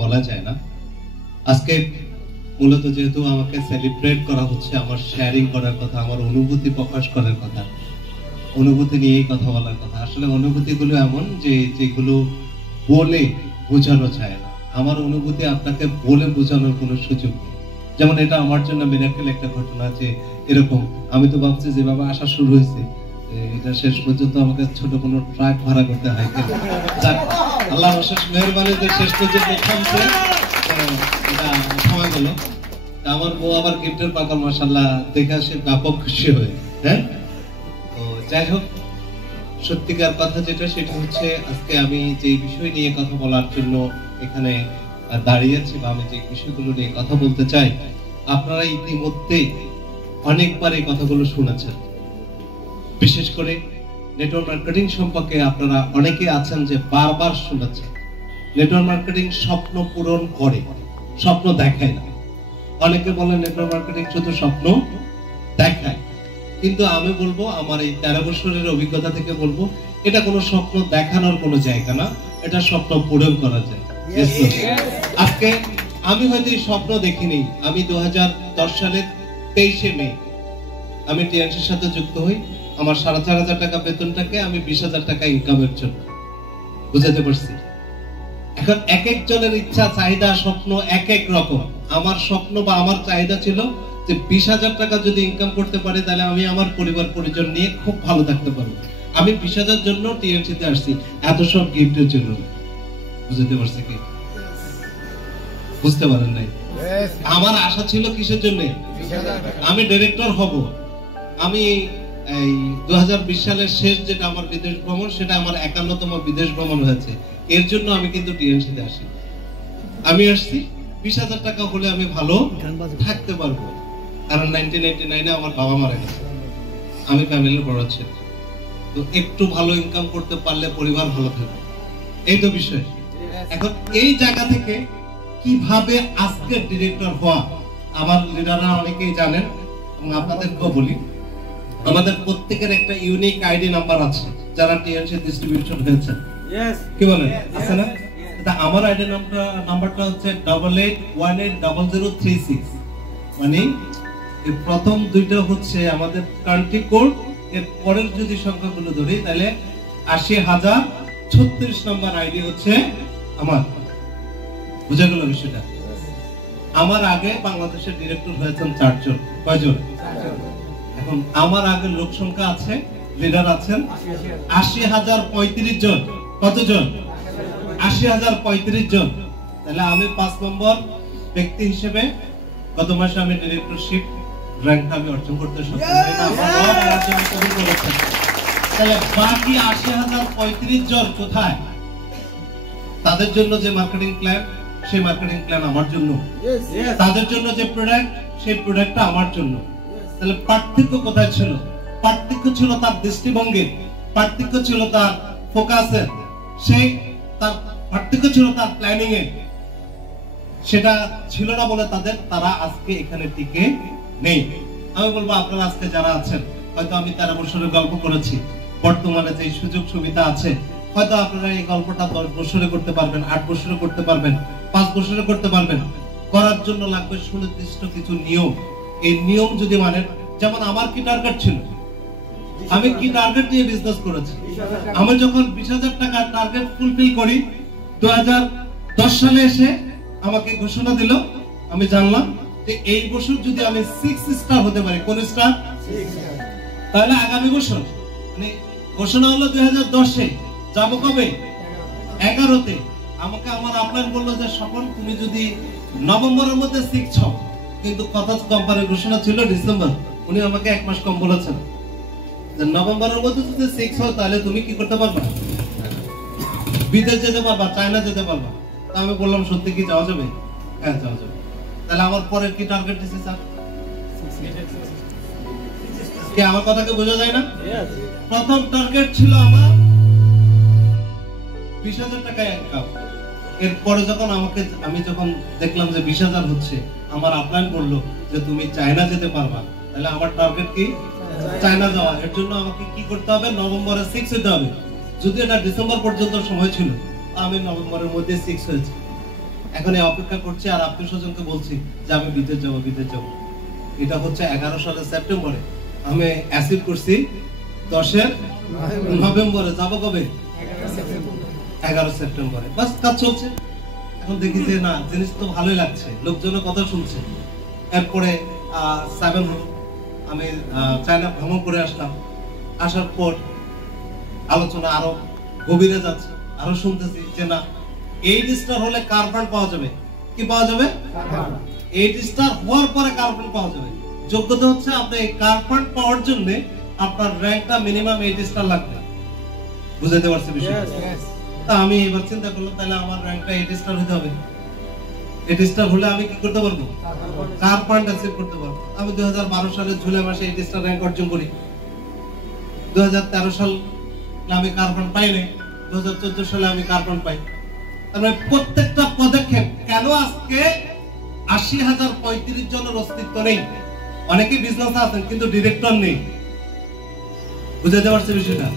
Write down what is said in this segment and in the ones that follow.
বলা যায় না। আজকে মূলত যেহেতু আমাকে সেলিব্রেট করা হচ্ছে, আমার শেয়ারিং করার কথা, আমার অনুভূতি প্রকাশ করার কথা, অনুভূতি নিয়েই কথা বলার কথা। আসলে অনুভূতিগুলো এমন যে যেগুলো বলে বোঝানো যায় না। আমার অনুভূতি আপনাকে বলে বোঝানোর কোনো সুযোগ নেই। যেমন এটা আমার জন্য মিরাকেল একটা ঘটনা, যে এরকম আমি তো ভাবছি যেভাবে আসা শুরু হয়েছে এটা শেষ পর্যন্ত আমাকে ছোট কোনো ট্রাক ভাড়া করতে হয় কিনা। আল্লাহ অশেষ মেহরবানি যে শেষ পর্যন্ত থামছে, এটা সময় গেল। আমার বউ আবার গিফটের পাগল, মাশাআল্লাহ, দেখে আসে ব্যাপক খুশি হয়ে। হ্যাঁ, তো যাই হোক, সত্যিকার কথা যেটা সেটা হচ্ছে আজকে আমি যে বিষয় নিয়ে কথা বলার জন্য এখানে দাঁড়িয়েছি, বা আমি যে বিষয়গুলো নিয়ে কথা বলতে চাই, আপনারা ইতিমধ্যে অনেকবার এই কথাগুলো শুনেছেন। বিশেষ করে নেটওয়ার্ক মার্কেটিং সম্পর্কে আপনারা অনেকে আছেন যে বারবার শুনেছেন। নেটওয়ার্ক মার্কেটিং স্বপ্ন পূরণ করে, স্বপ্ন দেখায় না। অনেকে বলে নেটওয়ার্ক মার্কেটিং শুধু স্বপ্ন দেখায়, কিন্তু আমি বলবো, আমার এই 13 বছরের অভিজ্ঞতা থেকে বলবো, এটা কোনো স্বপ্ন দেখানোর কোনো জায়গা না, এটা স্বপ্ন পূরণ করা যায়। আজকে আমি হয়তো এই স্বপ্ন দেখিনি। আমি 2010 সালের 23শে মে আমি টিএনসির সাথে যুক্ত হই। আমার 4,500 টাকা বেতনটাকে আমি 20,000 টাকা ইনকামের জন্য বুঝাতে পারছি। এখন এক একজনের ইচ্ছা, চাহিদা, স্বপ্ন এক এক রকম। আমার স্বপ্ন বা আমার চাহিদা ছিল যে 20,000 টাকা যদি ইনকাম করতে পারি তাহলে আমি আমার পরিবার পরিজন নিয়ে খুব ভালো থাকতে পারবো। আমি 20,000 জন্য টিএনসিতে আসছি, এত সব গিফটের জন্য। বুঝতে পারছি কি? বুঝতে পারেন নাই? আমার আশা ছিল কিসের জন্য? আমি ডাইরেক্টর হব। আমি এই 2020 সালের শেষ যেটা আমার বিদেশ ভ্রমণ, সেটা আমার 51তম বিদেশ ভ্রমণ হয়েছে। এর জন্য আমি কিন্তু টিএনসিতে আসি। আমি আসছি 20,000 টাকা হলে আমি ভালো থাকতে পারবো, কারণ 1999-এ আমার বাবা মারা গেছে। আমি ফ্যামিলির বড় ছেলে, তো একটু ভালো ইনকাম করতে পারলে পরিবার ভালো থাকবে, এই তো বিষয়। এখন এই জায়গা থেকে কিভাবে আজকে ডিরেক্টর হওয়া, আমার লিডাররা অনেকেই জানেন এবং আপনাদেরকেও বলি, আমাদের প্রত্যেকের একটা ইউনিক আইডি নাম্বার আছে যারা টিএনসি ডিস্ট্রিবিউশন হয়েছে। কি বলেন, আছে না? আমার আইডি নাম্বারটা হচ্ছে 88180036। মানে এই প্রথম দুইটা হচ্ছে আমাদের কান্ট্রি কোড, এর পরের যদি সংখ্যাগুলো ধরি তাহলে 80,036 নম্বর আইডি হচ্ছে আমার। বুঝা গেল বিষয়টা? আমার আগে বাংলাদেশের ডিরেক্টর হয়েছেন 4 জন। কয়জন? এখন আমার আগে লোক সংখ্যা আছে, লিডার আছেন 80,035 জন। কতজন? 80,035 জন। তাহলে আমি 5 নম্বর ব্যক্তি হিসেবে গত মাসে আমি ডিরেক্টরশিপ র্যাঙ্কটা আমি অর্জন করতে সক্ষম হই। তাহলে বাকি 80,035 জন কোথায়? তাদের জন্য যে মার্কেটিং প্ল্যান, সেই মার্কেটিং প্ল্যান আমার জন্য। তাদের জন্য যে প্রোডাক্ট, সেই প্রোডাক্টটা আমার জন্য। তাহলে পার্থক্য কোথায় ছিল? পার্থক্য ছিল তার দৃষ্টিভঙ্গি, পার্থক্য ছিল তার ফোকাসের, সেই তার পার্থক্য ছিল তার প্ল্যানিং এ। সেটা ছিল না বলে তারা আজকে এখানে টিকে নেই। আমি বলবো আপনারা আজকে যারা আছেন, হয়তো আমি 13 বছরের গল্প করেছি, বর্তমানে যে সুযোগ সুবিধা আছে, হয়তো আপনারা এই গল্পটা 10 বছরে করতে পারবেন, 8 বছরে করতে পারবেন, 5 বছরে করতে পারবেন। করার জন্য লাগবে সুনির্দিষ্ট কিছু নিয়ম। এই নিয়ম যদি মানেন, যেমন আমার কি টার্গেট ছিল, আমি কি টার্গেট নিয়ে বিজনেস করেছি। আমি যখন 20,000 টাকা টার্গেট ফুলফিল করি, 2010 সালে এসে আমাকে ঘোষণা দিল, আমি জানলাম যে এই বছর যদি আমি 6 স্টার হতে পারি। কোন স্টার? তাহলে আগামী বছর, মানে ঘোষণা হলো 2010-এ, যাবো কবে? 11-তে। আমাকে আমার আপলাইন বললো যে স্বপন, তুমি যদি নভেম্বরের মধ্যে 6 হও, কিন্তু কথা কোম্পানির ঘোষণা ছিল ডিসেম্বর। উনি আমাকে 1 মাস কম বলেছেন যে নভেম্বরের মধ্যে যদি 6 হও তাহলে তুমি কি করতে পারবা? বিদেশ যেতে পারবা, চায়না যেতে পারবা। তা আমি বললাম সত্যি কি যাওয়া যাবে? হ্যাঁ, যাওয়া যাবে। তাহলে আমার পরের কি টার্গেট দিছে স্যার? কি আমার কথাকে বোঝা যায় না? প্রথম টার্গেট ছিল আমার 20,000 টাকা ইনকাম। এরপরে যখন আমি যখন দেখলাম যে 20,000 হচ্ছে, আমার আপলাইন বললো যে তুমি চায়না যেতে পারবা। তাহলে আমার টার্গেট কি? চায়না যাওয়া। এর জন্য আমাকে কি করতে হবে? নভেম্বরে 6 হতে হবে। যদি এটা ডিসেম্বর পর্যন্ত সময় ছিল, আমি নভেম্বরের মধ্যে 6 হয়েছে। এখন এই অপেক্ষা করছি আর আত্মীয় স্বজনকে বলছি যে আমি বিদেশ যাবো। এটা হচ্ছে 11 সালের সেপ্টেম্বরে, আমি অ্যাসিড করছি 10 নভেম্বরে, যাবো কবে? 11 সেপ্টেম্বরে। বাস কাজ চলছে। এখন দেখি যে না, জিনিস তো ভালোই লাগছে, লোকজনের কথা শুনছে। এরপরে 7 হলো, আমি চায়না ভ্রমণ করে আসলাম। আসার পর আলোচনা আরো গভীরে যাচ্ছে, আরো শুনতেছি যে না 8 স্টার হলে কার ফান্ড পাওয়া যাবে। কি পাওয়া যাবে? 8 স্টার হওয়ার পরে কার ফান্ড পাওয়া যাবে। যোগ্যতা হচ্ছে আপনি এই কার ফান্ড পাওয়ার জন্য আপনার র‍্যাঙ্কটা মিনিমাম 8 স্টার লাগবে। বুঝাতে পারছি বিষয়টা? তা আমি এবার চিন্তা করলাম তাহলে আমার র‍্যাঙ্কটা 8 স্টার হতে হবে। 8 স্টার হলে আমি কি করতে পারবো? কার ফান্ড অ্যাচিভ করতে পারবো। আমি 2012 সালের জুলাই মাসে 8 স্টার র‍্যাঙ্ক অর্জন করি। 2013 সাল আমি কার ফান্ড পাই নাই, 2014 সালে আমি কার ফান্ড পাই। তারপরে প্রত্যেকটা পদক্ষেপ, কেন আজকে 80,035 জনের অস্তিত্ব নেই? অনেকে বিজনেসে আছেন কিন্তু ডিরেক্টর নেই। বুঝাতে পারছি বিষয়টা?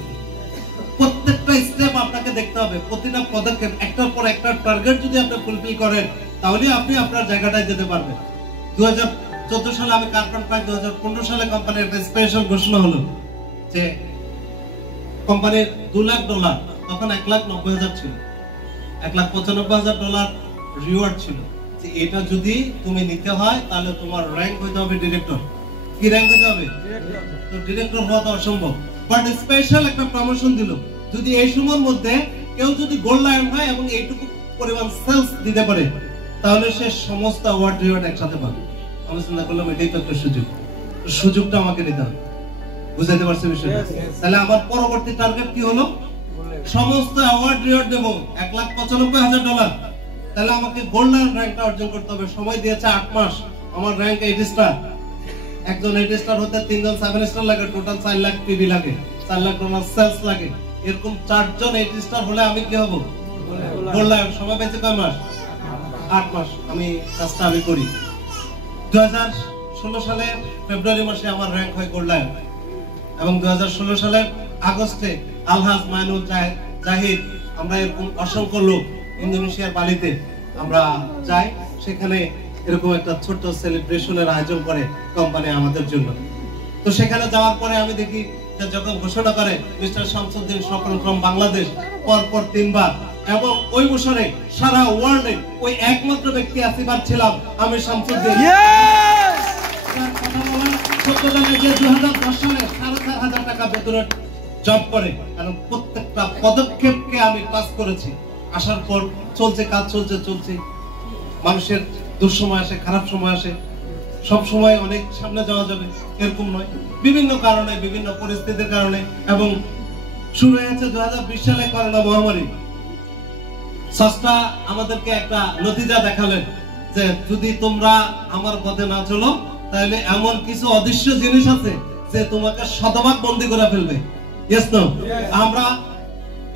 প্রত্যেকটা স্টেপ আপনাকে দেখতে হবে, প্রতিটা পদক্ষেপ একটার পর একটা টার্গেট যদি আপনি ফুলফিল করেন তাহলে আপনি আপনার জায়গাটায় যেতে পারবেন। 2014 সালে আমি কার ফান্ড পাই। 2015 সালে কোম্পানির একটা স্পেশাল ঘোষণা হলো যে কোম্পানির $2 লাখ, তখন $1,90,000 ছিল, $1,95,000 রিওয়ার্ড ছিল। যে এটা যদি তুমি নিতে হয় তাহলে তোমার র‍্যাঙ্ক হইতে হবে ডিরেক্টর। কি র‍্যাঙ্ক হইতে হবে? তো ডিরেক্টর হওয়া তো অসম্ভব, বাট স্পেশাল একটা প্রমোশন দিল। যদি এই সময়ের মধ্যে কেউ যদি গোল্ড লায়ন হয় এবং এইটুকু পরিমাণ সেলস দিতে পারে তাহলে সে সমস্ত অ্যাওয়ার্ড রিওয়ার্ড একসাথে পাবে। আমি চিন্তা করলাম এটাই তো একটা সুযোগ, সুযোগটা আমাকে নিতে হবে। বুঝাতে পারছি বিষয়টা? তাহলে আমার পরবর্তী টার্গেট কি হলো? সমস্ত অ্যাওয়ার্ড রিওয়ার্ড দেব $1,95,000। তাহলে আমাকে গোল্ডেন র‍্যাঙ্কটা অর্জন করতে হবে। সময় দিয়েছে 8 মাস। আমার র‍্যাঙ্ক 8 স্টার। একজন 8 স্টার হতে 3 জন 7 স্টার লাগে, টোটাল $4 লাখ পিবি লাগে, $4 লাখ সেলস লাগে। এরকম 4 জন 8 স্টার হলে আমি কি হব? গোল্ডেন। সময় পেয়েছে কয় মাস? 8 মাস। আমি কাজটা আমি করি। 2016 সালের ফেব্রুয়ারি মাসে আমার র‍্যাঙ্ক হয় গোল্ডেন এবং 2016 সালের আগস্টে আলহাজ মাইনুল জাহিদ, আমরা এরকম অসংখ্য লোক ইন্দোনেশিয়ার বালিতে আমরা যাই। সেখানে এরকম একটা ছোট্ট সেলিব্রেশনের আয়োজন করে কোম্পানি আমাদের জন্য। তো সেখানে যাওয়ার পরে আমি দেখি যে যখন ঘোষণা করে মিস্টার শামসুদ্দিন স্বপন ফ্রম বাংলাদেশ পরপর 3 বার, এবং ওই বছরে সারা ওয়ার্ল্ডে ওই একমাত্র ব্যক্তি আসিবার ছিলাম আমি, শামসুদ্দিন। কথা বলার সত্য জানে যে 2010 সালে 4,500 টাকা বেতনের জব করে, কারণ প্রত্যেকটা পদক্ষেপকে আমি পাস করেছি। আসার পর চলছে কাজ, চলছে। মানুষের দুঃসময় আসে, খারাপ সময় আসে, সব সময় অনেক সামনে যাওয়া যাবে এরকম নয়। বিভিন্ন কারণে, বিভিন্ন পরিস্থিতির কারণে, এবং শুরু হয়েছে 2020 সালে করোনা মহামারী। স্রষ্টা আমাদেরকে একটা নতিজা দেখালেন যে যদি তোমরা আমার পথে না চলো তাহলে এমন কিছু অদৃশ্য জিনিস আছে যে তোমাকে শতভাগ বন্দী করে ফেলবে। আমরা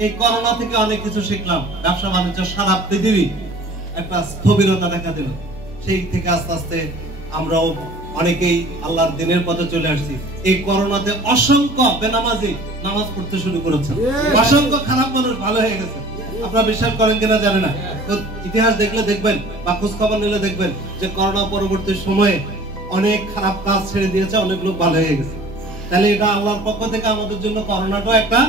এই করোনা থেকে অনেক কিছু শিখলাম। ব্যবসা বাণিজ্য সারা পৃথিবী একটা স্থবিরতা দেখা দিল। সেই থেকে আস্তে আস্তে আমরাও অনেকেই আল্লাহর দিনের পথে চলে আসছি। এই করোনাতে অসংখ্য বেনামাজি নামাজ পড়তে শুরু করেছে, অসংখ্য খারাপ মানুষ ভালো হয়ে গেছে। আপনারা বিশ্বাস করেন কিনা জানি না, তো ইতিহাস দেখলে দেখবেন বা খোঁজ খবর নিলে দেখবেন যে করোনা পরবর্তী সময়ে অনেক খারাপ কাজ ছেড়ে দিয়েছে, অনেক লোক ভালো হয়ে গেছে। তাহলে এটা আল্লাহর পক্ষ থেকে আমাদের জন্য করোনাটাও একটা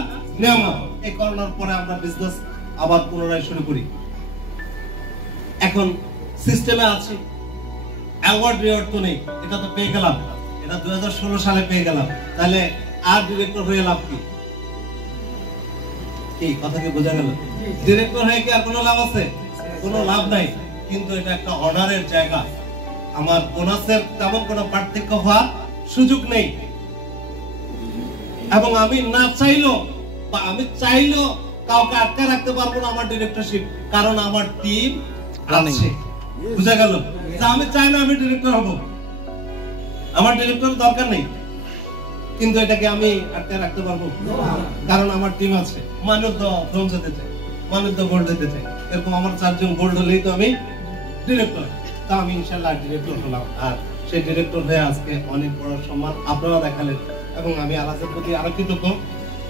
নিয়ামত। এই করোনার পরে আমরা বিজনেস আবার পুনরায় শুরু করি। এখন সিস্টেমে আছি, অ্যাওয়ার্ড রিওয়ার্ড তো নেই, এটা তো পেয়ে গেলাম, এটা 2016 সালে পেয়ে গেলাম। তাহলে আর ডিরেক্টর হয়ে লাভ কি? কি কথা কি বোঝা গেল? ডিরেক্টর হয়ে কি আর কোনো লাভ আছে? কোনো লাভ নাই। কিন্তু এটা একটা অর্ডারের জায়গা। আমার বোনাসের তেমন কোনো পার্থক্য হওয়ার সুযোগ নেই, এবং আমি না চাইলেও বা আমি চাইলেও কাউকে আটকে রাখতে পারবো না আমার ডিরেক্টরশিপ, কারণ আমার টিম আছে। বুঝা গেল? আমি চাই না আমি ডিরেক্টর হব, আমার ডিরেক্টর দরকার নেই, কিন্তু এটাকে আমি আটকে রাখতে পারবো কারণ আমার টিম আছে। মানুষ তো ব্রোঞ্জ হতে চাই, মানুষ তো গোল্ড হতে চাই, এরকম আমার 4 জন গোল্ড হলেই তো আমি ডিরেক্টর। তা আমি ইনশাআল্লাহ ডিরেক্টর হলাম, আর সেই ডিরেক্টর হয়ে আজকে অনেক বড় সম্মান আপনারা দেখালেন, এবং আমি আল্লাহর প্রতি আরো কৃতজ্ঞ।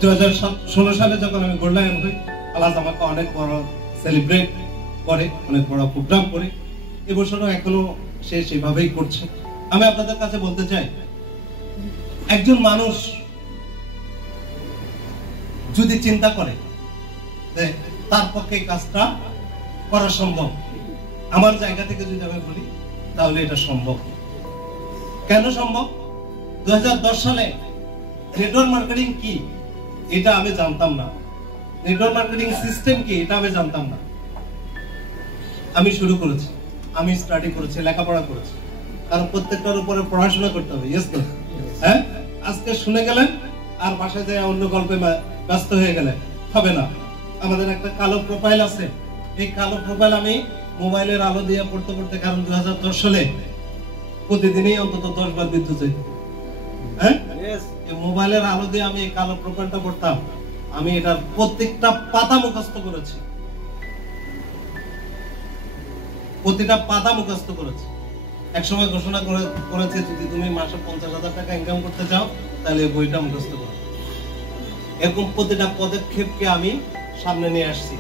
2016 সালে যখন আমি গোল্ড লায়ন হই, আল্লাহ আমাকে অনেক বড় সেলিব্রেট করে, অনেক বড় প্রোগ্রাম করে। এবছরও এখনো সে সেভাবেই করছে। আমি আপনাদের কাছে বলতে চাই, একজন মানুষ যদি চিন্তা করে যে তার পক্ষে কাজটা করা সম্ভব, আমার জায়গা থেকে যদি আমি বলি তাহলে এটা সম্ভব। কেন সম্ভব? 2010 সালে নেটওয়ার্ক মার্কেটিং কি এটা আমি জানতাম না, নেটওয়ার্ক মার্কেটিং সিস্টেম কি এটা আমি জানতাম না। আমি শুরু করেছি, আমি স্টাডি করেছি, লেখাপড়া করেছি, কারণ প্রত্যেকটার উপরে পড়াশোনা করতে হবে। ইয়েস তো? হ্যাঁ, আজকে শুনে গেলেন আর বাসায় যায় অন্য গল্পে ব্যস্ত হয়ে গেলেন, হবে না। আমাদের একটা কালো প্রোফাইল আছে, এই কালো প্রোফাইল আমি মোবাইলের আলো দিয়ে পড়তে পড়তে, কারণ 2010 সালে প্রতিদিনই অন্তত 10 বার বিদ্যুৎ যেত। হ্যাঁ, এই মোবাইলের আলো দিয়ে আমি এই কালো প্রোফাইলটা পড়তাম, আমি এটার প্রত্যেকটা পাতা মুখস্থ করেছি, প্রতিটা পাতা মুখস্থ করেছি। একসময় ঘোষণা করেছে যদি তুমি মাসে 50,000 টাকা ইনকাম করতে চাও তাহলে এই বইটা মুখস্থ করো। এরকম প্রতিটা পদক্ষেপকে আমি সামনে নিয়ে আসছি।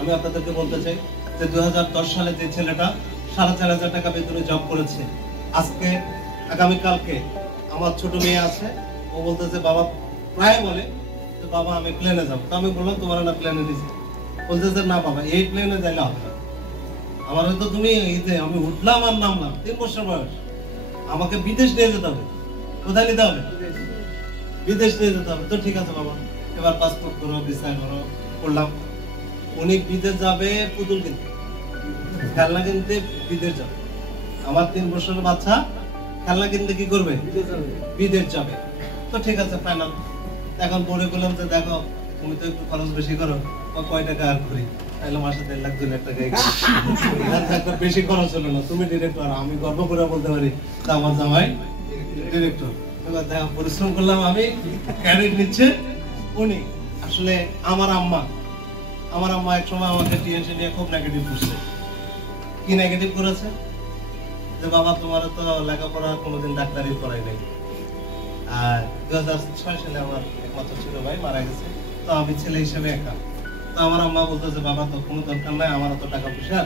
আমি আপনাদেরকে বলতে চাই যে 2010 সালে যে ছেলেটা 4,500 টাকা বেতনে জব করেছে, আজকে আগামীকালকে আমার ছোট মেয়ে আছে, ও বলতেছে বাবা, প্রায় বলে যে বাবা আমি প্লেনে যাবো। তো আমি বললাম তোমার না প্লেনে দিছি, বলতেছে না বাবা এই প্লেনে যাইলে হবে না, আমার হয়তো তুমি আমি উঠলাম আর নামলাম 3 বছর বয়স, আমাকে বিদেশ নিয়ে যেতে হবে। কোথায় নিতে হবে? বিদেশ নিয়ে যেতে হবে। তো ঠিক আছে বাবা, এবার পাসপোর্ট করো, ভিসা করো, করলাম। উনি বিদেশ যাবে পুতুল কিনতে, খেলনা কিনতে বিদেশ যাবে। আমার 3 বছরের বাচ্চা খেলনা কিনতে কি করবে? বিদেশ যাবে। তো ঠিক আছে ফাইনাল। এখন পরে বললাম যে দেখো তুমি তো একটু খরচ বেশি করো, কয় টাকা আর করি, তাহলে মাসে 1.5 লাখ 2 লাখ টাকা একটা বেশি খরচ হলো না। তুমি ডিরেক্টর, আমি গর্ব করে বলতে পারি আমার জামাই ডিরেক্টর। এবার দেখা পরিশ্রম করলাম আমি, ক্রেডিট নিচ্ছে উনি। আসলে আমার আম্মা এক সময় আমাকে টিএনসি নিয়ে খুব নেগেটিভ করছে। কি নেগেটিভ করেছে? যে বাবা তোমার তো লেখাপড়া কোনোদিন ডাক্তারি পড়াই নাই। আর 2006 সালে আমার একমাত্র ছোট ভাই মারা গেছে, তো আমি ছেলে হিসেবে একা। তো আমার আম্মা বলতেছে বাবা তো কোনো দরকার নাই, আমার তো টাকা পয়সা,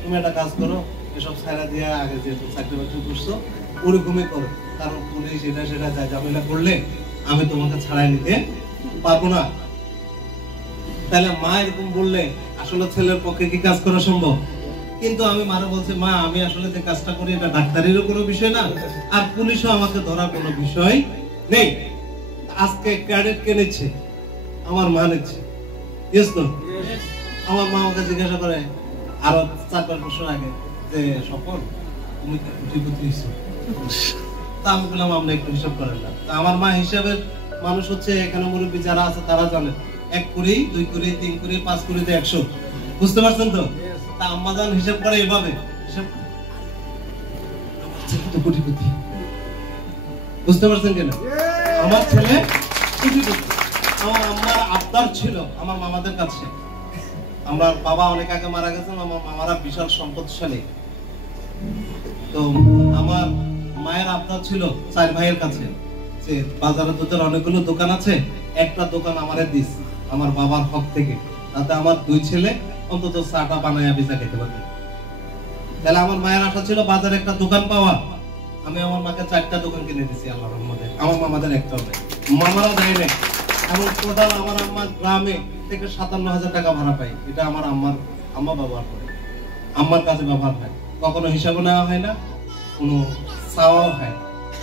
তুমি একটা কাজ করো, এসব ছাইরা দিয়ে আগে যেহেতু চাকরি বাকরি করছো ওরকমই করো, কারণ পুলিশ এটা সেটা যা ঝামেলা করলে আমি তোমাকে ছাড়াই নিতে পারবো না। তাহলে মা এরকম বললে আসলে ছেলের পক্ষে কি কাজ করা সম্ভব? কিন্তু আমি মারা বলছি মা আমি আসলে যে কাজটা করি এটা ডাক্তারিরও কোনো বিষয় না, আর পুলিশও আমাকে ধরার কোনো বিষয় নেই। আজকে ক্রেডিট কে নিচ্ছে? আমার মা নিচ্ছে। ইয়েস তো? আমার মা আমাকে জিজ্ঞাসা করে আরো 4-5 বছর আগে যে সফল তুমি কি কোটিপতি হইছো? তা আমি বললাম আমরা একটু হিসাব করেন না। তা আমার মা হিসাবের মানুষ হচ্ছে, এখানে মুরব্বী যারা আছে তারা জানে 1 কোটি 2 কোটি 3 কোটি 5 কোটিতে 100, বুঝতে পারছেন তো? তা আম্মা জান হিসাব করে এভাবে, হিসাব তো কোটিপতি, বুঝতে পারছেন কিনা? আমার ছেলে কোটিপতি। আমার আম্মার আবদার ছিল আমার মামাদের কাছে, আমার বাবা অনেক আগে মারা গেছেন, আমার মামারা বিশাল সম্পদশালী। তো আমার মায়ের আবদার ছিল 4 ভাইয়ের কাছে যে বাজারে তোদের অনেকগুলো দোকান আছে, একটা দোকান আমারে দিস আমার বাবার হক থেকে, তাতে আমার 2 ছেলে অন্তত চাটা বানাইয়া বেচা খেতে পারবে। তাহলে আমার মায়ের আশা ছিল বাজারে একটা দোকান পাওয়া। আমি আমার মাকে 4টা দোকান কিনে দিছি আল্লাহর রহমতে। আমার মামাদের একটা হবে, মামারা দেয় না। এমন টোটাল আমার আম্মার গ্রামে থেকে 57,000 টাকা ভাড়া পাই। এটা আমার আম্মা ব্যবহার করে, আম্মার কাছে ব্যবহার হয়, কখনো হিসাবও নেওয়া হয় না, কোনো চাওয়াও হয়।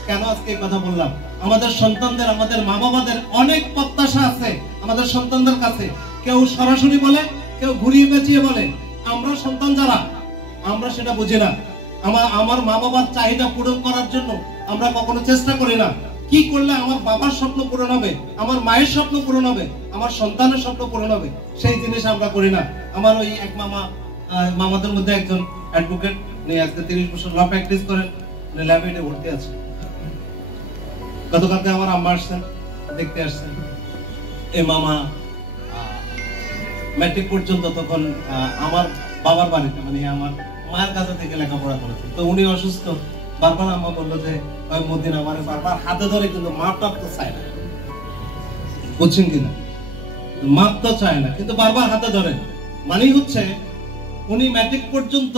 কেন আজকে এই কথা বললাম? আমাদের সন্তানদের, আমাদের মা বাবাদের অনেক প্রত্যাশা আছে আমাদের সন্তানদের কাছে। কেউ সরাসরি বলে, কেউ ঘুরিয়ে পেঁচিয়ে বলে। আমরা সন্তান যারা, আমরা সেটা বুঝি না। আমার মা বাবার চাহিদা পূরণ করার জন্য আমরা কখনো চেষ্টা করি না। কি করলে আমার বাবার স্বপ্ন পূরণ হবে, আমার মায়ের স্বপ্ন পূরণ হবে, আমার সন্তানের স্বপ্ন পূরণ হবে, সেই জিনিস আমরা করি না। আমার ওই এক মামাদের মধ্যে একজন অ্যাডভোকেট, উনি আজকে 30 বছর ল প্র্যাকটিস করেন, উনি ল্যাবে ভর্তি আছে। গতকালকে আমার আম্মা আসছেন, দেখতে আসছেন। এই মামা ম্যাট্রিক পর্যন্ত তখন আমার বাবার বাড়িতে, মানে আমার মায়ের কাছে থেকে লেখাপড়া করেছেন। তো উনি অসুস্থ, বারবার আম্মা বললো যে মদিন আমার বারবার হাতে ধরে, কিন্তু মাপ টাপ তো চায় না, বুঝছেন কিনা? মাপ তো চায় না, কিন্তু বারবার হাতে ধরে। মানেই হচ্ছে উনি ম্যাট্রিক পর্যন্ত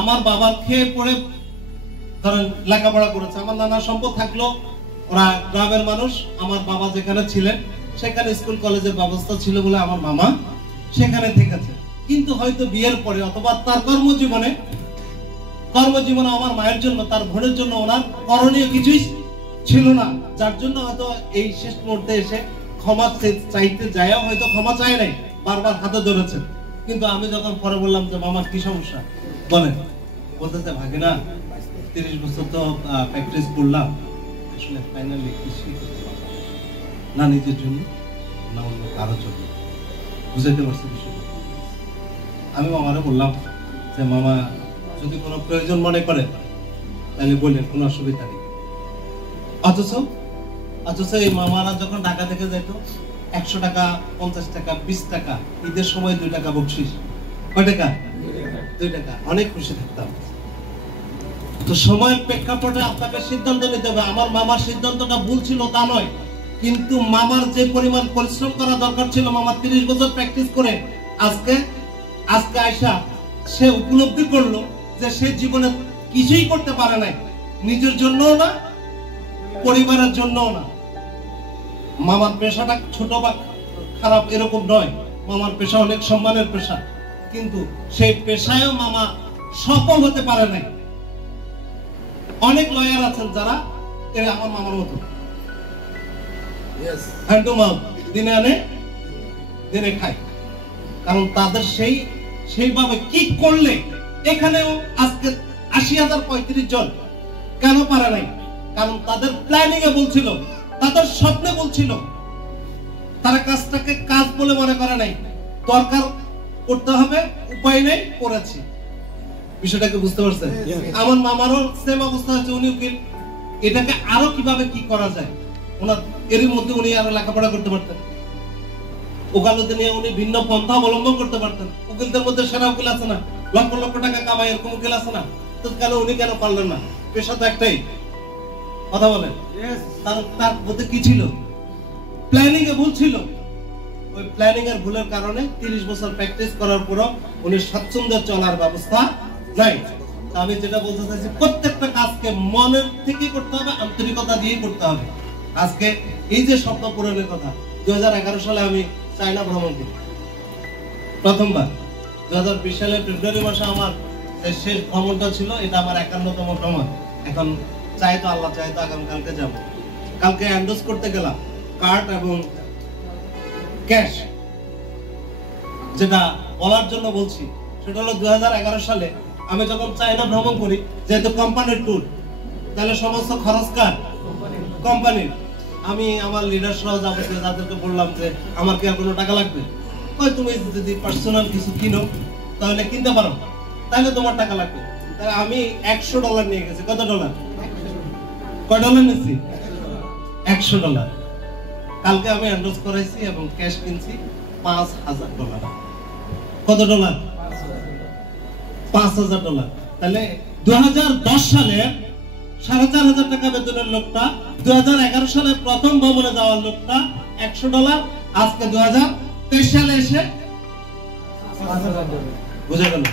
আমার বাবার খেয়ে পড়ে ধরেন লেখাপড়া করেছে। আমার নানা সম্পদ থাকলো, ওরা গ্রামের মানুষ, আমার বাবা যেখানে ছিলেন সেখানে স্কুল কলেজের ব্যবস্থা ছিল বলে আমার মামা সেখানে থেকেছে। কিন্তু হয়তো বিয়ের পরে অথবা তার কর্মজীবনে আমার মায়ের জন্য, তার বোনের জন্য ওনার করণীয় কিছুই ছিল না, যার জন্য হয়তো এই শেষ মুহূর্তে এসে ক্ষমা চাইতে যায়, হয়তো ক্ষমা চায় নাই, বারবার হাতে ধরেছে। কিন্তু আমি যখন পরে বললাম যে মামার কি সমস্যা বলেন, বলতেছে ভাগিনা 30 বছর তো প্র্যাকটিস করলাম, আসলে ফাইনালি কিছুই করতে পারলাম না, নিজের জন্য না অন্য কারোর জন্য। বুঝাইতে পারছি বিষয়টা। আমি মামারে বললাম যে মামা যদি কোনো প্রয়োজন মনে করে তাহলে বললেন, কোনো অসুবিধা নেই। অথচ এই মামারা যখন ঢাকা থেকে যেত 100 টাকা, 50 টাকা, 20 টাকা, ঈদের সময় 2 টাকা বকশিস। কয় টাকা? 2 টাকা। অনেক খুশি থাকতাম। তো সময়ের প্রেক্ষাপটে আপনাকে সিদ্ধান্ত নিতে হবে। আমার মামার সিদ্ধান্তটা ভুল ছিল তা নয়, কিন্তু মামার যে পরিমাণ পরিশ্রম করা দরকার ছিল, মামার 30 বছর প্র্যাকটিস করে আজকে আয়শা সে উপলব্ধি করলো যে সে জীবনে কিছুই করতে পারে নাই, নিজের জন্যও না, পরিবারের জন্যও না। মামার পেশাটা ছোট বা খারাপ এরকম নয়, মামার পেশা অনেক সম্মানের পেশা, কিন্তু সেই পেশায়ও মামা সফল হতে পারে নাই। অনেক লয়ার আছেন যারা আমার মামার মতো হ্যান্ড টু মাউথ, দিনে আনে দিনে খায়, কারণ তাদের সেইভাবে কি করলে এখানেও আজকে 80,035 জন কেন পারে নাই? কারণ তাদের প্ল্যানিং এ বলছিল, তাদের স্বপ্নে বলছিল, তারা কাজটাকে কাজ বলে মনে করে নাই, দরকার করতে হবে, উপায় নেই, করেছি। বিষয়টাকে বুঝতে পারছেন? আমার মামারও সেম অবস্থা হচ্ছে, উনি এটাকে আরো কিভাবে কি করা যায়, ওনার এরই মধ্যে উনি আরো লেখাপড়া করতে পারতেন, ওকালতি নিয়ে উনি ভিন্ন পন্থা অবলম্বন করতে পারতেন। উকিলদের মধ্যে সেরা উকিল আছে না, লক্ষ লক্ষ টাকা কামায়, এরকম উকিল আছে না? তো কেন উনি কেন পারলেন না? পেশা তো একটাই, কথা বলেন। তার মধ্যে কি ছিল? প্ল্যানিং এ ভুল ছিল। ওই প্ল্যানিং এর ভুলের কারণে 30 বছর প্র্যাকটিস করার পরও উনি স্বাচ্ছন্দ্যে চলার ব্যবস্থা নাই। আমি যেটা বলতে চাইছি, প্রত্যেকটা কাজকে মনের থেকে করতে হবে, আন্তরিকতা দিয়ে করতে হবে। আজকে এই যে স্বপ্ন পূরণের কথা, 2011 সালে আমি চায়না ভ্রমণ করি প্রথমবার। 2020 সালের ফেব্রুয়ারি মাসে আমার শেষ ভ্রমণটা ছিল, এটা আমার 51তম ভ্রমণ। এখন চাই তো আল্লাহ চাই তো আগামীকালকে যাব। কালকে এন্ডোজ করতে গেলাম কার্ড এবং ক্যাশ। যেটা বলার জন্য বলছি সেটা হলো 2011 সালে আমি যখন চায়না ভ্রমণ করি, যেহেতু কোম্পানির ট্যুর, তাহলে সমস্ত খরচ কার? কোম্পানির। আমি আমার লিডার সহ যাবতীয় যাদেরকে বললাম যে আমার কি আর কোনো টাকা লাগবে? কই তুমি যদি পার্সোনাল কিছু কিনো তাহলে কিনতে পারো, তাহলে তোমার টাকা লাগবে। তাহলে আমি $100 নিয়ে গেছি। কত ডলার? কয় ডলার নিয়েছি? $100। কালকে আমি এন্ডোজ করাইছি এবং ক্যাশ কিনছি $5,000। কত ডলার? $5,000। তাহলে 2010 সালে 4,500 টাকা বেতনের লোকটা, 2011 সালে প্রথম ভ্রমণে যাওয়ার লোকটা $100, আজকে 2023 সালে এসে বুঝে গেল।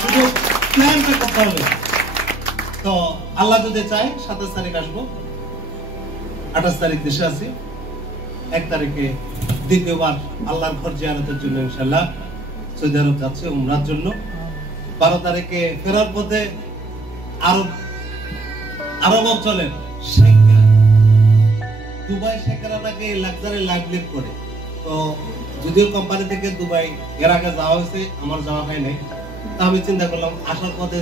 শুধু প্ল্যানটা করতে হবে। তো আল্লাহ যদি চাই 27 তারিখ আসবো, 28 তারিখ দেশে আছি, 1 তারিখে দ্বিতীয়বার আল্লাহর ঘর জিয়ারতের জন্য ইনশাআল্লাহ সৌদি আরব যাচ্ছে উমরার জন্য। 12 তারিখে ফেরার পথে আরব অঞ্চলের দুবাই শেখরা নাকি লাক্সারি লাইফ লিভ করে। তো যদিও কোম্পানি থেকে দুবাই এর আগে যাওয়া হয়েছে, আমার যাওয়া হয় নাই। তা আমি চিন্তা করলাম আসার পথে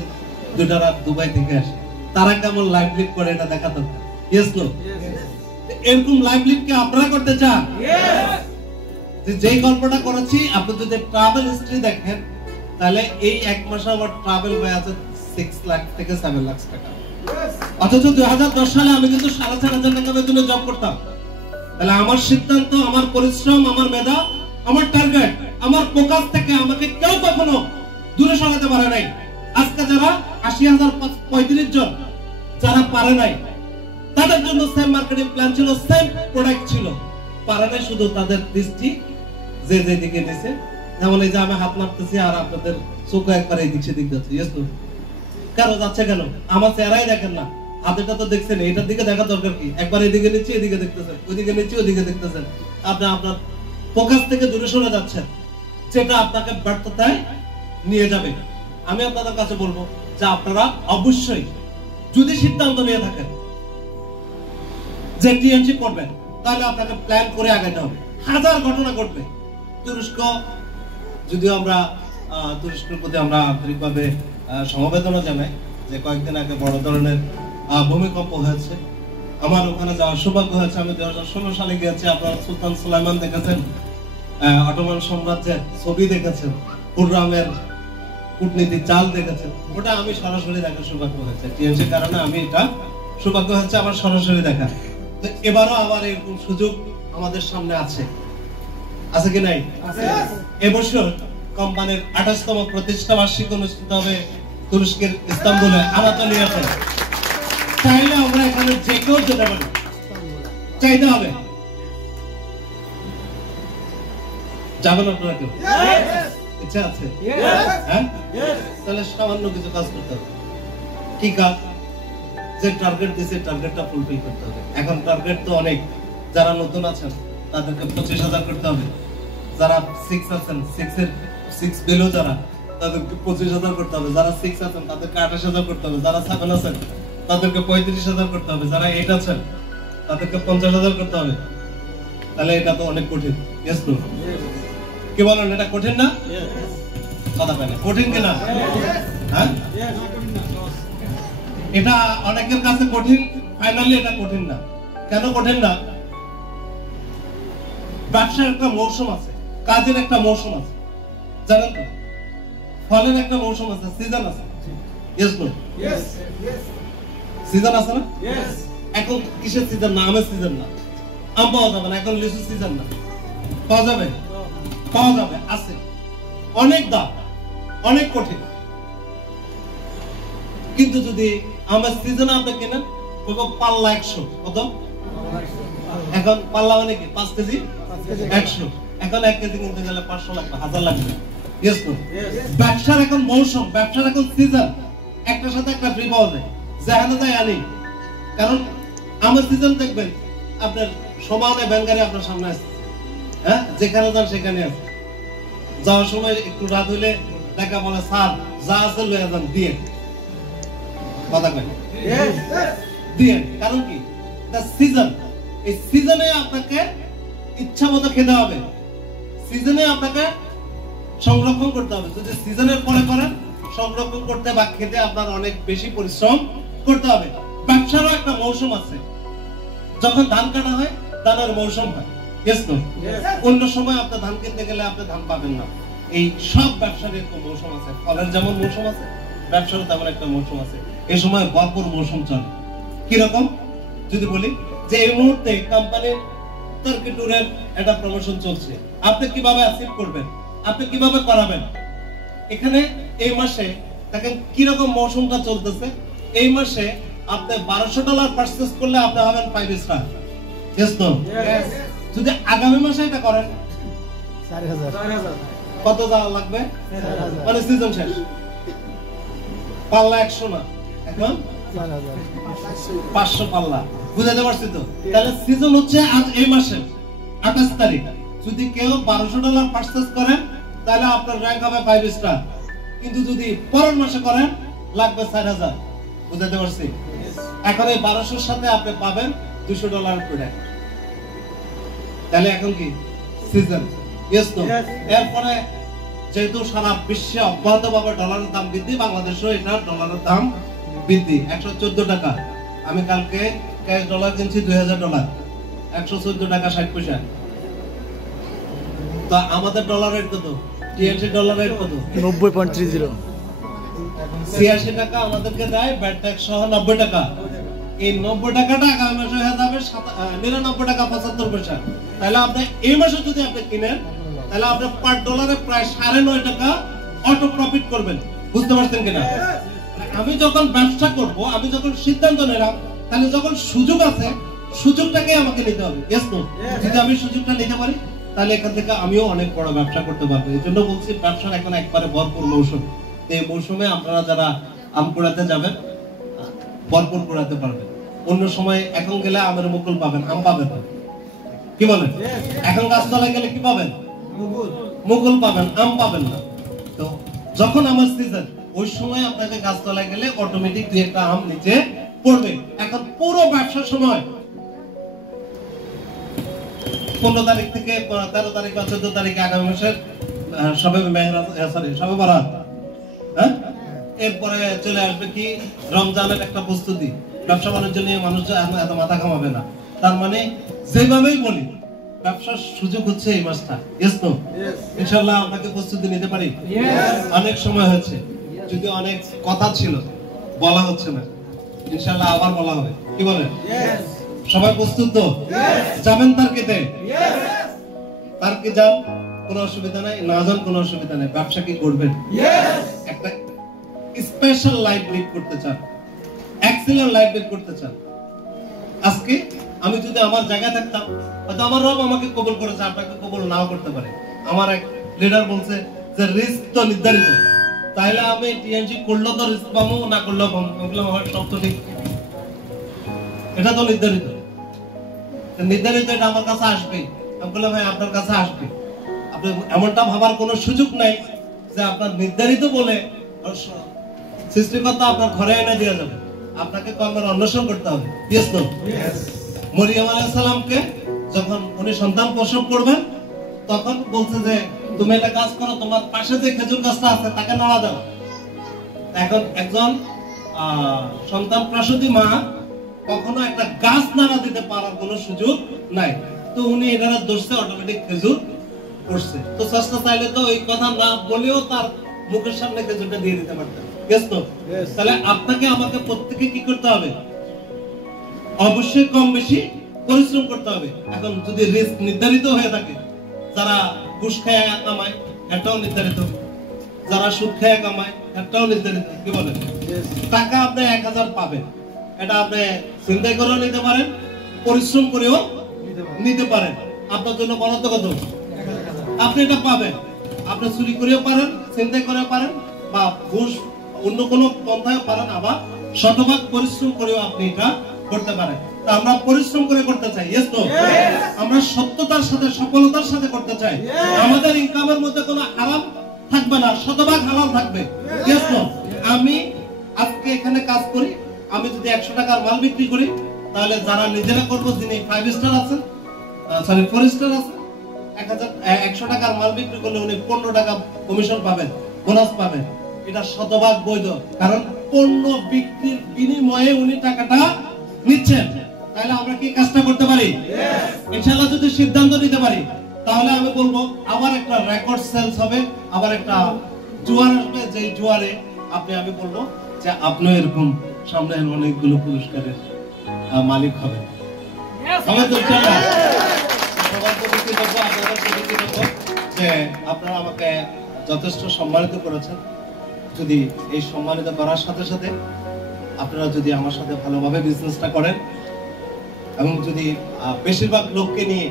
2টা রাত দুবাই থেকে আসি, তারা কেমন লাইফ লিভ করে এটা দেখা দরকার। Yes no? এরকম লাইফ লিভ কি আপনারা করতে চান? যেই গল্পটা করেছি, আপনি যদি ট্রাভেল হিস্ট্রি দেখেন তাহলে এই 1 মাসে আমার ট্রাভেল হয়ে আছে 6 লাখ থেকে 7 লাখ টাকা। অথচ 2010 সালে আমি কিন্তু 4,500 টাকা বেতনে জব করতাম। তাহলে আমার সিদ্ধান্ত, আমার পরিশ্রম, আমার মেধা, আমার টার্গেট, আমার ফোকাস থেকে আমাকে কেউ কখনো দূরে সরাতে পারে নাই। আজকে যারা 80,035 জন যারা পারে নাই, তাদের জন্য সেম মার্কেটিং প্ল্যান ছিল, সেম প্রোডাক্ট ছিল, পারে নাই, শুধু তাদের দৃষ্টি যে যেদিকে নিছে যেমন এই যে আমি হাত মারতেছি আর আপনাদের চোখ একবার এই দিক সেদিক যাচ্ছে, ইয়েস নো? কেন যাচ্ছে কেন? আমার চেহারাই দেখেন না, হাতেরটা তো দেখছেন, এটার দিকে দেখা দরকার কি? একবার এদিকে নিচ্ছি, এদিকে দেখতেছেন, ওইদিকে নিচ্ছি, ওইদিকে দেখতেছেন, আপনি আপনার ফোকাস থেকে দূরে সরে যাচ্ছেন, যেটা আপনাকে ব্যর্থতায় নিয়ে যাবে। আমি আপনাদের কাছে বলবো যে আপনারা অবশ্যই যদি সিদ্ধান্ত নিয়ে থাকেন যে টিএনসি করবেন, তাহলে আপনাকে প্ল্যান করে আগাতে হবে। হাজার ঘটনা ঘটবে। তুরস্ক, যদিও আমরা তুরস্কের প্রতি আমরা আন্তরিকভাবে সমবেদনা জানাই যে কয়েকদিন আগে বড় ধরনের ভূমিকম্প হয়েছে। আমার ওখানে যাওয়ার সৌভাগ্য হয়েছে। আমি 2016 সালে গিয়েছি। আপনারা সুলতান সুলাইমান দেখেছেন, অটোমান সাম্রাজ্যের ছবি দেখেছেন, খুররামের কূটনীতি চাল দেখেছেন, ওটা আমি সরাসরি দেখার সৌভাগ্য হয়েছে। টিএনসির কারণে আমি এটা সৌভাগ্য হচ্ছে আমার সরাসরি দেখা। তো এবারও আবার এরকম সুযোগ আমাদের সামনে আছে কি নাই? এবছর কোম্পানির 28তম প্রতিষ্ঠা বার্ষিকী অনুষ্ঠিত হবে তুরস্কের ইস্তাম্বুলে, আনাতোলিয়াতে। চাইলে আমরা এখানে যে কেউ যেতে পারি, চাইতে হবে। যাবেন আপনারা কেউ? ইচ্ছা আছে? হ্যাঁ, তাহলে সামান্য কিছু কাজ করতে হবে। কি কাজ? যে টার্গেট দিয়েছে টার্গেটটা ফুলফিল করতে হবে। এখন টার্গেট তো অনেক। যারা নতুন আছেন তাদেরকে 25,000 করতে হবে। যারা 6 আছেন, 6 বিলো যারা, তাদেরকে 25,000 করতে হবে। যারা 6 আছেন তাদেরকে 28,000 করতে হবে। যারা 7 আছেন তাদেরকে 35,000 করতে হবে। যারা 8 আছেন তাদেরকে 50,000 করতে হবে। তাহলে এটা তো অনেক কঠিন। Yes no? কি বলেন, এটা কঠিন না? কথা বলেন, কঠিন কিনা? হ্যাঁ, এটা অনেকের কাছে কঠিন। ফাইনালি এটা কঠিন না। কেন কঠিন না? ব্যবসার একটা মৌসুম আছে, কাজের একটা মৌসুম আছে, জানেন তো? ফলের একটা মৌসুম আছে, সিজন আছে। Yes no? সিজন আছে না? এখন কিসের সিজন না? আমের সিজন না, আম পাওয়া যাবে না। এখন লিচু সিজন না, পাওয়া যাবে? পাওয়া যাবে, আছে। অনেক দাম, অনেক কঠিন। কিন্তু যদি আমের সিজনে আপনি কেনেন, পাল্লা 100, কত? এখন পাল্লা মানে কি? 5 কেজি 100। এখন 1 কেজি কিনতে গেলে 500 লাগবে, 1000 লাগবে। Yes no? ব্যবসার এখন মৌসুম, ব্যবসার এখন সিজন। একটার সাথে একটা ফ্রি পাওয়া যায়, যেখানে তাই আনি। কারণ আমার সিজন দেখবেন আপনার সমানে ব্যাংকারি আপনার সামনে আছে। হ্যাঁ, যেখানে যান সেখানে আছে। যাওয়ার সময় একটু রাত হইলে দেখা বলে, স্যার যা আছে লয়ে যান, দিয়ে কথা কয় দিয়ে। কারণ কি? সিজন। এই সিজনে আপনাকে ইচ্ছা মতো খেতে হবে, সিজনে আপনাকে সংরক্ষণ করতে হবে। যদি সিজনের পরে করেন, সংরক্ষণ করতে বা খেতে আপনার অনেক বেশি পরিশ্রম করতে হবে। ব্যবসারও একটা মৌসুম আছে। যখন ধান কাটা হয়, ধানের মৌসুম হয়। অন্য সময় আপনি ধান কিনতে গেলে আপনি ধান পাবেন না। এই সব ব্যবসার একটা মৌসুম আছে। ফলের যেমন মৌসুম আছে, ব্যবসারও তেমন একটা মৌসুম আছে। এই সময় ভরপুর মৌসুম চলে। কিরকম? যদি বলি যে এই মুহূর্তে কোম্পানির টার্কি ট্যুরের একটা প্রমোশন চলছে, আপনি কিভাবে অ্যাচিভ করবেন, আপনি কিভাবে করাবেন? এখানে এই মাসে দেখেন কিরকম মৌসুমটা চলতেছে। এই মাসে আপনি $1200 পারচেজ করলে আপনি হবেন 5 স্টার। Yes no? যদি আগামী মাসে এটা করেন, 4000 কত যাওয়া লাগবে? মানে সিজন শেষ, পাল্লা 100 না, এখন 500 পাল্লা। বুঝাতে পারছি তো? তাহলে সিজন হচ্ছে আজ এই মাসে 28 তারিখ। যদি কেউ $1200 পারচেজ করেন, তাহলে আপনার র‍্যাঙ্ক হবে 5 স্টার। কিন্তু যদি পরের মাসে করেন, লাগবে 4000। বুঝাতে পারছি? এখন এই 1200 সাথে আপনি পাবেন $200 প্রোডাক্ট। তাহলে এখন কি সিজন? Yes no? এরপরে যেহেতু সারা বিশ্বে অব্যাহতভাবে ডলারের দাম বৃদ্ধি, বাংলাদেশেও এটা ডলারের দাম বৃদ্ধি। 114 টাকা। আমি কালকে ক্যাশ ডলার কিনছি $2000, 114 টাকা 60 পয়সা। তো আমাদের ডলার রেট কত? টিএনসি ডলার রেট কত? 90.30। 86 টাকা আমাদেরকে দেয়, ব্যাট ট্যাক্স সহ 90 টাকা। এই 90 টাকাটা আগামী মাসে হয়ে যাবে 99 টাকা 75 পয়সা। তাহলে আপনি এই মাসে যদি আপনি কিনেন, তাহলে আপনি পার ডলারে প্রায় 9.5 টাকা অটো প্রফিট করবেন। বুঝতে পারছেন কিনা? আমি যখন ব্যবসা করব, আমি যখন সিদ্ধান্ত নিলাম, তাহলে যখন সুযোগ আছে, সুযোগটাকে আমাকে নিতে হবে। Yes no? যদি আমি সুযোগটা নিতে পারি, তাহলে এখান থেকে আমিও অনেক বড় ব্যবসা করতে পারবো। এই জন্য বলছি ব্যবসার এখন একবারে ভরপুর মৌসুম। এই মৌসুমে আপনারা যারা আম কুড়াতে যাবেন ভরপুর কুড়াতে পারবেন। অন্য সময় এখন গেলে আমের মুকুল পাবেন, আম পাবেন না। কি বলেন? এখন গাছতলায় গেলে কি পাবেন? মুকুল পাবেন, আম পাবেন না। তো যখন আমার সিজন, ওই সময় আপনাকে গাছতলায় গেলে অটোমেটিক দুই একটা আম নিচে পড়বে। এখন পুরো ব্যবসার সময় 15 তারিখ থেকে 13 তারিখ বা 14 তারিখ আগামী মাসের সবে বরাত, হ্যাঁ, এরপরে চলে আসবে কি রমজানের একটা প্রস্তুতি। ব্যবসা বাণিজ্য নিয়ে মানুষ এত মাথা ঘামাবে না। তার মানে যেভাবেই বলি ব্যবসার সুযোগ হচ্ছে এই মাসটা। ইয়েস তো? ইনশাআল্লাহ আপনাকে প্রস্তুতি নিতে পারি। অনেক সময় হচ্ছে, যদি অনেক কথা ছিল বলা হচ্ছে না, ইনশাআল্লাহ আবার বলা হবে। কি বলেন? সবাই প্রস্তুত তো? যাবেন তার্কিতে? তার্কি যান, কোনো অসুবিধা নাই। না যান, কোনো অসুবিধা নাই। ব্যবসা কি করবেন? একটা স্পেশাল লাইফ লিড করতে চান, এক্সেলেন্ট লাইফ লিড করতে চান। আজকে আমি যদি আমার জায়গায় থাকতাম, হয়তো আমার রব আমাকে কবুল করেছে, আপনাকে কবুল নাও করতে পারে। আমার এক লিডার বলছে যে রিস্ক তো নির্ধারিত, তাহলে আমি টিএনজি করলেও তো রিস্ক পাবো, না করলেও পাবো। বললাম আমার সব তো ঠিক, এটা তো নির্ধারিত। নির্ধারিত এটা আমার কাছে আসবে। আমি বললাম ভাই আপনার কাছে আসবে। আপনি এমনটা ভাবার কোনো সুযোগ নাই যে আপনার নির্ধারিত বলে সৃষ্টিকর্তা আপনার ঘরে এনে দিয়ে যাবে। আপনাকে কর্মের অন্বেষণ করতে হবে। মরিয়ম আলাইহিস সালামকে যখন উনি সন্তান প্রসব করবেন, তখন বলছে যে তুমি একটা কাজ করো, তোমার পাশে যে খেজুর গাছটা আছে তাকে নাড়া দাও। এখন একজন সন্তান প্রসূতি মা কখনো একটা গাছ নাড়া দিতে পারার কোনো সুযোগ নাই। তো উনি এটার দোষে অটোমেটিক খেজুর করছে। তো চেষ্টা চাইলে তো ওই কথা না বলেও তার মুখের সামনে খেজুরটা দিয়ে দিতে পারতেন। তাহলে আপনাকে আমাকে প্রত্যেকে কি করতে হবে? অবশ্যই কম বেশি পরিশ্রম করতে হবে। এখন যদি রিস্ক নির্ধারিত হয়ে থাকে, যারা ঘুষ খায় কামায় এটাও নির্ধারিত, যারা সুদ খায় কামায় এটাও নির্ধারিত। কি বলেন? টাকা আপনি 1000 পাবেন, এটা আপনি চিন্তা করেও নিতে পারেন, পরিশ্রম করেও নিতে পারেন। আপনার জন্য বরাদ্দ কত? আপনি এটা পাবেন। আপনি চুরি করেও পারেন, চিন্তা করেও পারেন, বা ঘুষ অন্য কোনো পন্থায় পারেন, আবার শতভাগ পরিশ্রম করেও আপনি এটা করতে পারেন। তো আমরা পরিশ্রম করে করতে চাই। ইয়েস তো? আমরা সত্যতার সাথে, সফলতার সাথে করতে চাই। আমাদের ইনকামের মধ্যে কোনো হারাম থাকবে না, শতভাগ হালাল থাকবে। ইয়েস তো? আমি আজকে এখানে কাজ করি, আমি যদি 100 টাকার মাল বিক্রি করি, তাহলে যারা নিজেরা করবো, যিনি 5 স্টার আছেন, 4 স্টার আছেন, 100 টাকার মাল বিক্রি করলে উনি 15 টাকা কমিশন পাবেন, বোনাস পাবেন। এটা শতভাগ বৈধ, কারণ পণ্য বিক্রির বিনিময়ে উনি টাকাটা নিচ্ছেন। তাহলে আমরা কি কাজটা করতে পারি? ইনশাআল্লাহ যদি সিদ্ধান্ত নিতে পারি, তাহলে আমি বলবো আবার একটা রেকর্ড সেলস হবে, আবার একটা জোয়ার আসবে, যে জোয়ারে আমি বলবো যে আপনি এরকম সামনে অনেকগুলো পুরস্কারের মালিক হবেন। যে আপনারা আমাকে যথেষ্ট সম্মানিত করেছেন। যদি এই সম্মানিত করার সাথে সাথে আপনারা যদি আমার সাথে ভালোভাবে বিজনেসটা করেন, এবং যদি বেশিরভাগ লোককে নিয়ে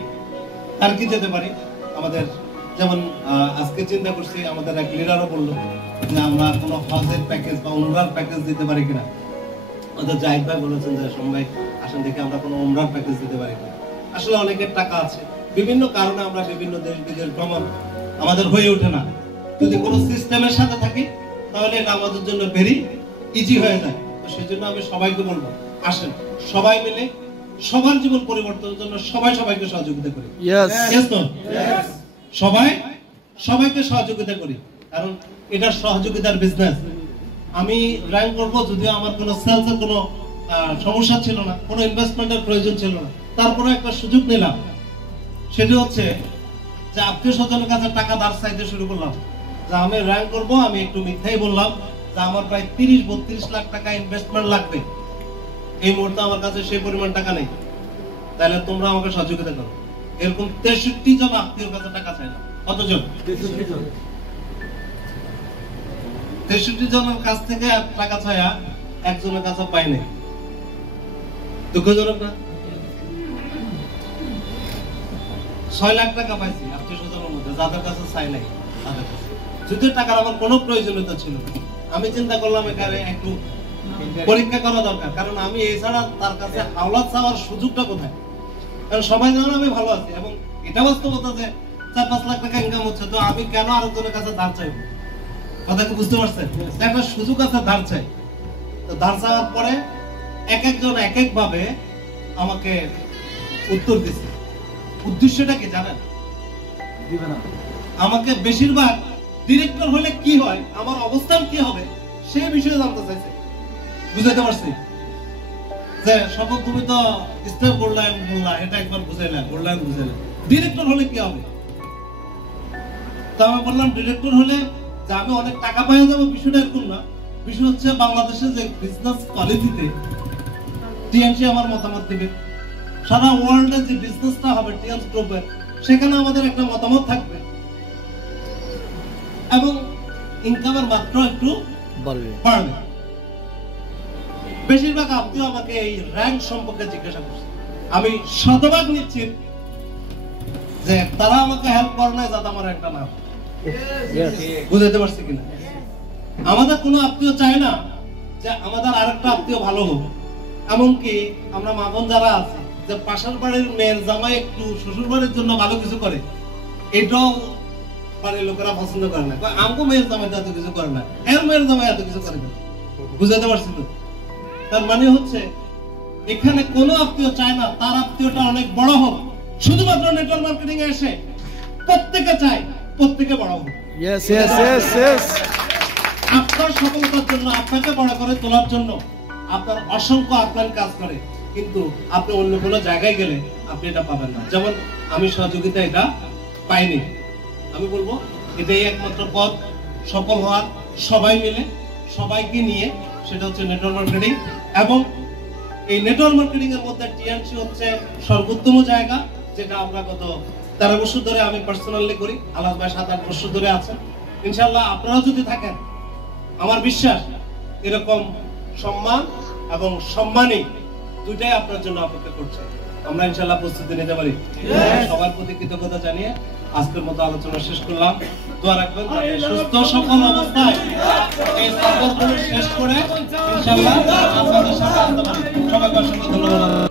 আর কি যেতে পারি, আমাদের যেমন আজকে চিন্তা করছি, আমাদের এক লিডারও বললো যে আমরা কোনো হজের প্যাকেজ বা উমরার প্যাকেজ দিতে পারি কিনা। আমাদের জাহিদ ভাই বলেছেন যে সবাই আসেন দেখে আমরা কোনো উমরার প্যাকেজ দিতে পারি কিনা। আসলে অনেকের টাকা আছে, বিভিন্ন কারণে আমরা বিভিন্ন দেশ বিদেশ ভ্রমণ আমাদের হয়ে ওঠে না। যদি কোনো সিস্টেমের সাথে থাকি, তাহলে এটা আমাদের জন্য ভেরি ইজি হয়ে যায়। তো সেই জন্য আমি সবাইকে বলবো, আসেন সবাই মিলে সবার জীবন পরিবর্তনের জন্য সবাই সবাইকে সহযোগিতা করি। সবাই সবাইকে সহযোগিতা করি, কারণ এটা সহযোগিতার বিজনেস। আমি র্যাঙ্ক করবো, যদিও আমার কোনো সেলসের কোনো সমস্যা ছিল না, কোনো ইনভেস্টমেন্টের প্রয়োজন ছিল না, তারপরে একটা সুযোগ নিলাম। সেটা হচ্ছে যে আত্মীয় স্বজনের কাছে টাকা ধার চাইতে শুরু করলাম, যে আমি র্যাঙ্ক করবো। আমি একটু মিথ্যাই বললাম যে আমার প্রায় 30-32 লাখ টাকা ইনভেস্টমেন্ট লাগবে। এই মুহূর্তে আমার কাছে সেই পরিমাণ টাকা নেই। তাহলে তোমরা আমাকে সহযোগিতা করো। এরকম 63 জন আত্মীয়র কাছে টাকা চাইলাম। কতজন? 63 জনের কাছ থেকে টাকা চাইয়া একজনের কাছে পাই নাই। দুঃখজনক না? 6 লাখ টাকা পাইছি। যাদের কাছে চাই নাই তাদের কাছে। যদিও টাকার আমার কোনো প্রয়োজনীয়তা ছিল না, আমি চিন্তা করলাম এখানে একটু পরীক্ষা করা দরকার, কারণ আমি এছাড়া তার কাছে হাওলাত চাওয়ার সুযোগটা কোথায়? কারণ সবাই জানে আমি ভালো আছি, এবং এটা বাস্তবতা যে 4-5 লাখ টাকা ইনকাম হচ্ছে, তো আমি কেন আরেকজনের কাছে ধার চাইবো? কথা কি বুঝতে পারছেন? একটা সুযোগ আছে ধার চাই। তো ধার চাওয়ার পরে এক একজন এক এক ভাবে আমাকে উত্তর দিচ্ছে। উদ্দেশ্যটা কি জানেন? আমাকে বেশিরভাগ ডিরেক্টর হলে কি হয়, আমার অবস্থান কি হবে সেই বিষয়ে জানতে চাইছে। বুঝাইতে পারছি যে সকল তুমি তো স্টেপ গোল্ডলাইন বললা, এটা একবার বুঝাইলা, গোল্ডলাইন বুঝাইলা, ডিরেক্টর হলে কি হবে? তো আমি বললাম ডিরেক্টর হলে যে আমি অনেক টাকা পাওয়া যাবো, বিষয়টা এরকম না। বিষয় হচ্ছে বাংলাদেশে যে বিজনেস পলিসিতে টিএনসি আমার মতামত দেবে, সারা ওয়ার্ল্ডে যে বিজনেসটা হবে টিএনসি গ্রুপের, সেখানে আমাদের একটা মতামত থাকবে, এবং ইনকামের মাত্রা একটু বাড়বে। বেশিরভাগ আত্মীয় আমাকে এই র্যাঙ্ক সম্পর্কে জিজ্ঞাসা করছে। আমি শতভাগ নিশ্চিত যে তারা আমাকে হেল্প করে না যাতে আমার একটা নাম। বুঝাইতে পারছি কিনা? আমাদের কোনো আত্মীয় চায় না যে আমাদের আরেকটা আত্মীয় ভালো হোক। এমনকি আমরা মা বোন যারা আছে, যে পাশের বাড়ির মেয়ের জামাই একটু শ্বশুর বাড়ির জন্য ভালো কিছু করে, এটাও বাড়ির লোকেরা পছন্দ করে না। আমাকে মেয়ের জামাই এত কিছু করে না, এর মেয়ের জামাই এত কিছু করে না। বুঝাতে পারছি তো? তার মানে হচ্ছে এখানে কোনো আত্মীয় চায় না তার আত্মীয়টা অনেক বড় হোক। শুধুমাত্র নেটওয়ার্ক মার্কেটিং এ এসে প্রত্যেকে চায় প্রত্যেকে বড় হোক। আপনার সফলতার জন্য, আপনাকে বড় করে তোলার জন্য আপনার অসংখ্য আপনার কাজ করে, কিন্তু আপনি অন্য কোনো জায়গায় গেলে আপনি এটা পাবেন না। যেমন আমি সহযোগিতা এটা পাইনি, আমি বলবো এটাই একমাত্র পথ সফল হওয়ার, সবাই মিলে সবাইকে নিয়ে, সেটা হচ্ছে নেটওয়ার্ক মার্কেটিং। এবং এই নেটওয়ার্ক মার্কেটিং এর মধ্যে টিএনসি হচ্ছে সর্বোত্তম জায়গা, যেটা আমরা গত 13 বছর ধরে আমি পার্সোনালি করি। আলাদ ভাই 7-8 বছর ধরে আছেন। ইনশাআল্লাহ আপনারাও যদি থাকেন, আমার বিশ্বাস এরকম সম্মান এবং সম্মানই দুইটাই আপনার জন্য অপেক্ষা করছে। আমরা ইনশাআল্লাহ প্রস্তুতি নিতে পারি। সবার প্রতি কৃতজ্ঞতা জানিয়ে আজকের মতো আলোচনা শেষ করলাম। দোয়া রাখবেন সুস্থ সফল অবস্থায় এই সফরগুলো শেষ করে ইনশাআল্লাহ আপনাদের সাথে আসতে পারি। সবাইকে অসংখ্য ধন্যবাদ।